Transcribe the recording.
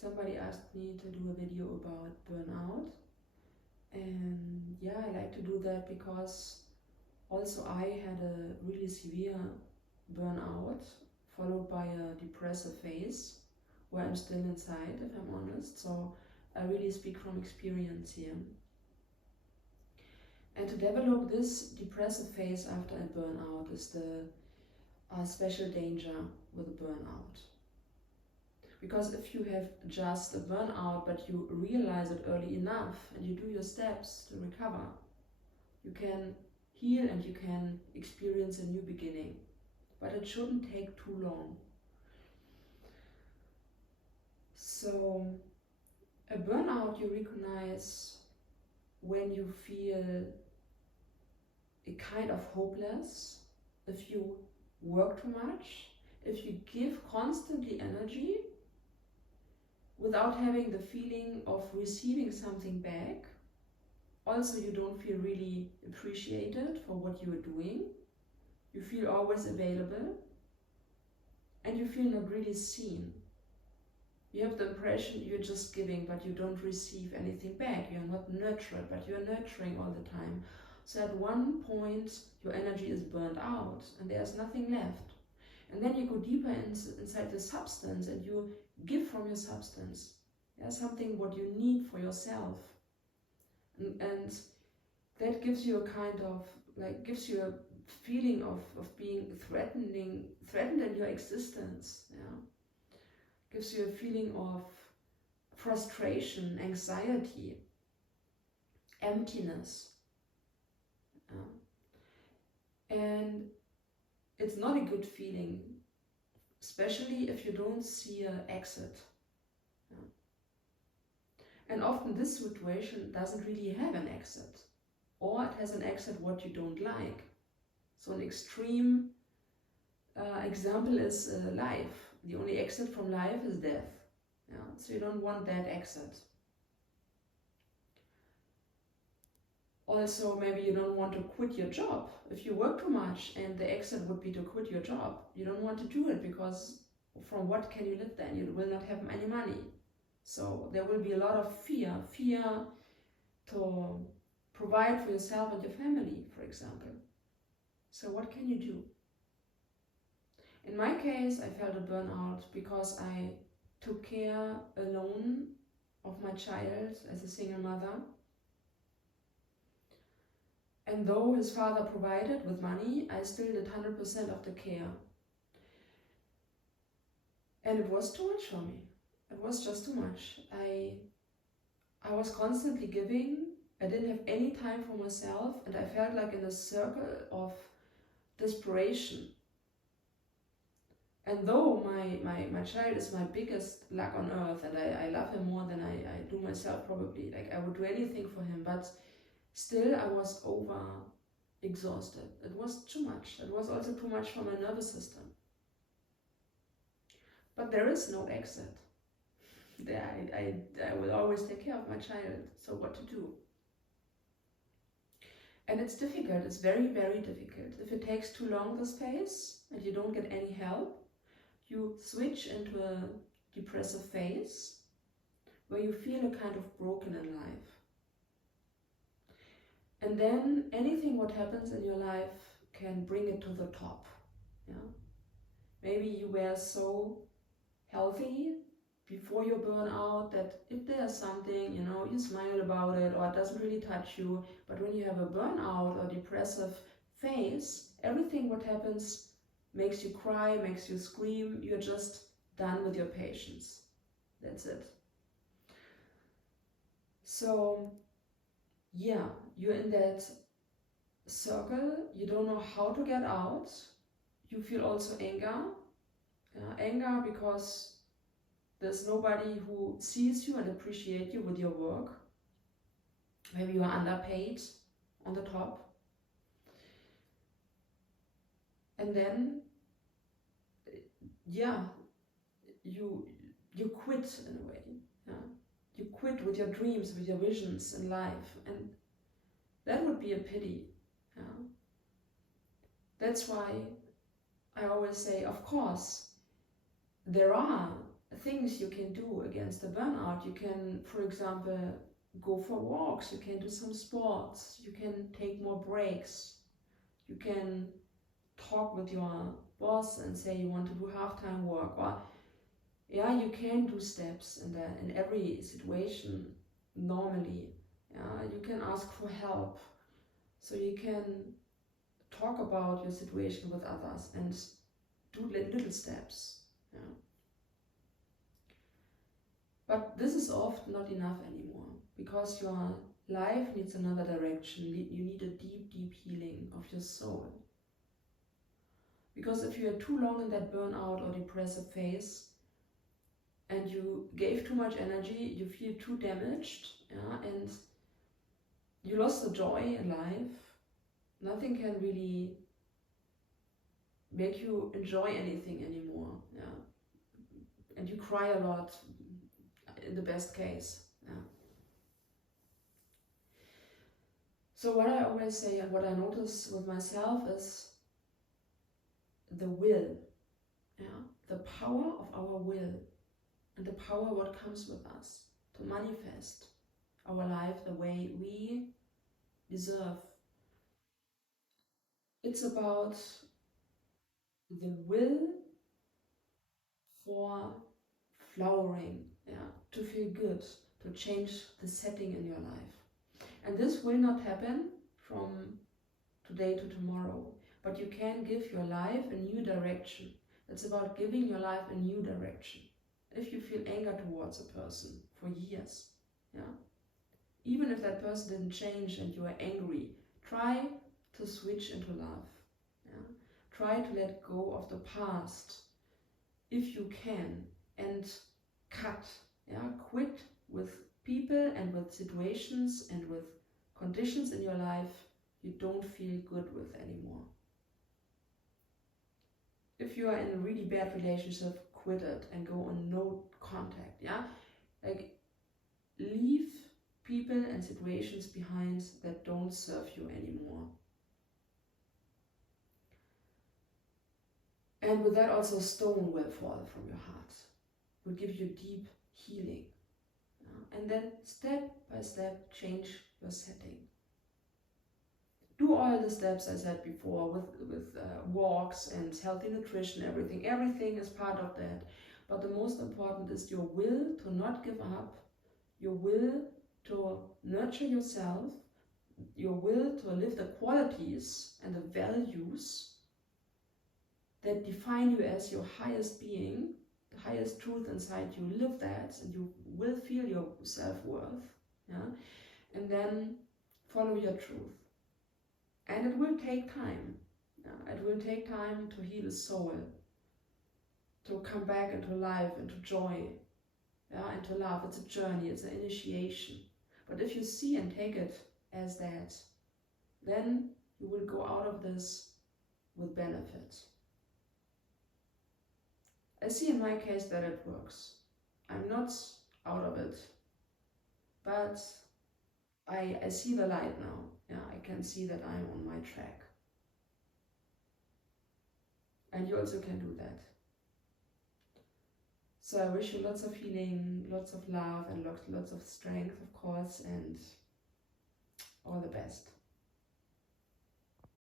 somebody asked me to do a video about burnout, and yeah, I like to do that because also I had a really severe burnout followed by a depressive phase where I'm still inside, if I'm honest. So I really speak from experience here. And to develop this depressive phase after a burnout is the special danger with a burnout. Because if you have just a burnout but you realize it early enough and you do your steps to recover, you can heal and you can experience a new beginning. But it shouldn't take too long. So a burnout you recognize when you feel a kind of hopeless, if you work too much, if you give constantly energy without having the feeling of receiving something back. Also, you don't feel really appreciated for what you are doing. You feel always available and you feel not really seen. You have the impression you're just giving, but you don't receive anything back. You're not nurtured, but you're nurturing all the time. So at one point, your energy is burned out and there's nothing left. And then you go deeper inside the substance and you give from your substance. Yeah, something what you need for yourself. And that gives you a kind of, gives you a feeling of being threatened in your existence. Yeah. Gives you a feeling of frustration, anxiety, emptiness. And it's not a good feeling, especially if you don't see an exit. And often this situation doesn't really have an exit, or it has an exit what you don't like. So an extreme example is life. The only exit from life is death. Yeah? So you don't want that exit. Also, maybe you don't want to quit your job. If you work too much and the exit would be to quit your job, you don't want to do it because from what can you live then? You will not have any money. So there will be a lot of fear to provide for yourself and your family, for example. So what can you do? In my case, I felt a burnout because I took care alone of my child as a single mother. And though his father provided with money, I still did 100% of the care. And it was too much for me. It was just too much. I was constantly giving. I didn't have any time for myself, and I felt like in a circle of desperation. And though my child is my biggest luck on earth, and I love him more than I do myself probably, like I would do anything for him, but still I was exhausted. It was too much. It was also too much for my nervous system. But there is no exit. I will always take care of my child, so what to do? And it's difficult, it's very, very difficult. If it takes too long, this phase, and you don't get any help, you switch into a depressive phase where you feel a kind of broken in life. And then anything what happens in your life can bring it to the top. Yeah? Maybe you were so healthy before your burnout that if there's something, you smile about it or it doesn't really touch you. But when you have a burnout or depressive phase, everything what happens makes you cry, makes you scream. You're just done with your patience. That's it. So yeah, you're in that circle. You don't know how to get out. You feel also anger. Anger because there's nobody who sees you and appreciates you with your work. Maybe you are underpaid on the top. And then, yeah, you quit in a way. Yeah? You quit with your dreams, with your visions in life. And that would be a pity. Yeah? That's why I always say, of course, there are things you can do against the burnout. You can, for example, go for walks, you can do some sports, you can take more breaks, you can talk with your boss and say you want to do half-time work, or yeah, you can do steps in every situation normally. Yeah, you can ask for help, so you can talk about your situation with others and do little steps. Yeah. But this is often not enough anymore, because your life needs another direction. You need a deep, deep healing of your soul. Because if you are too long in that burnout or depressive phase, and you gave too much energy, you feel too damaged, yeah, and you lost the joy in life, nothing can really make you enjoy anything anymore, yeah. And you cry a lot, in the best case, yeah. So what I always say and what I notice with myself is the will, yeah, the power of our will, and the power what comes with us to manifest our life the way we deserve. It's about the will for flowering, yeah, to feel good, to change the setting in your life. And this will not happen from today to tomorrow, but you can give your life a new direction. It's about giving your life a new direction. If you feel anger towards a person for years, yeah, even if that person didn't change and you are angry, try to switch into love. Yeah? Try to let go of the past if you can, and cut, yeah, quit with people and with situations and with conditions in your life you don't feel good with anymore. If you are in a really bad relationship, quit it and go on no contact, yeah? Like, leave people and situations behind that don't serve you anymore. And with that also, stone will fall from your heart, will give you deep healing. Yeah? And then step by step change your setting. Do all the steps I said before with walks and healthy nutrition, everything. Everything is part of that. But the most important is your will to not give up, your will to nurture yourself, your will to live the qualities and the values that define you as your highest being, the highest truth inside you. Live that and you will feel your self-worth. Yeah? And then follow your truth. And it will take time. Yeah? It will take time to heal the soul, to come back into life, into joy, yeah, into love. It's a journey, it's an initiation. But if you see and take it as that, then you will go out of this with benefit. I see in my case that it works. I'm not out of it, but I see the light now. Yeah, I can see that I'm on my track. And you also can do that. So I wish you lots of healing, lots of love, and lots of strength, of course, and all the best.